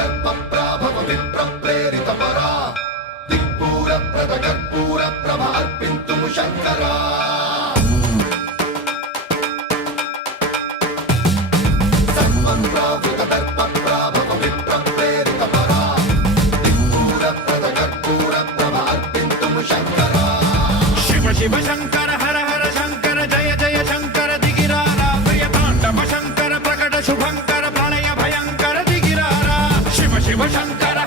दर्पप्राभव विप्रप्रेरितपरा दिक्पूरप्रदकर्पूरप्रभ अर्पिन्तुं शङ्करा सर्वप्रावृतदर्पप्राभव विप्रप्रेरितपरा दिक्पूरप्रदकर्पूरप्रभ अर्पिन्तुं शङ्करा शिव शिव शङ्कर हर हर शङ्कर जय जय शङ्कर दिगिरारा प्रियताण्डव शङ्कर प्रकट शुभङ्कर प्रलय भयङ्कर दिगिरारा शिव शिव शङ्कर